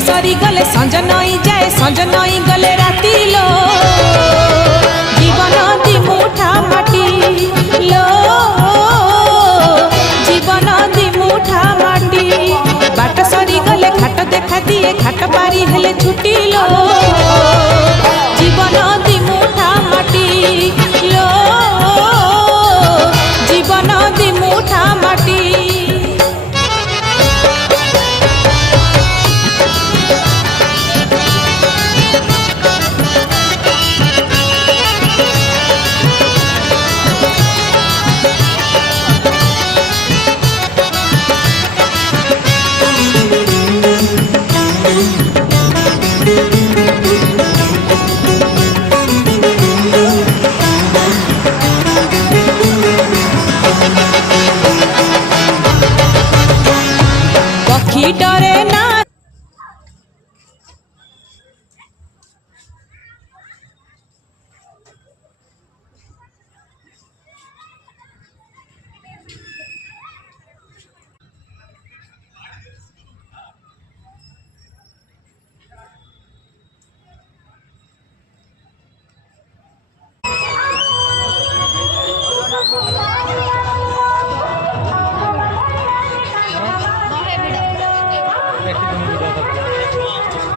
सरी गले संज नई जाए संज नई गले राती लो जीवन दी मुठा माटी लो जीवन दी मुठा माटी बाट सरी गले खाट देखा दिए खाट पारी हेले छुटी लो।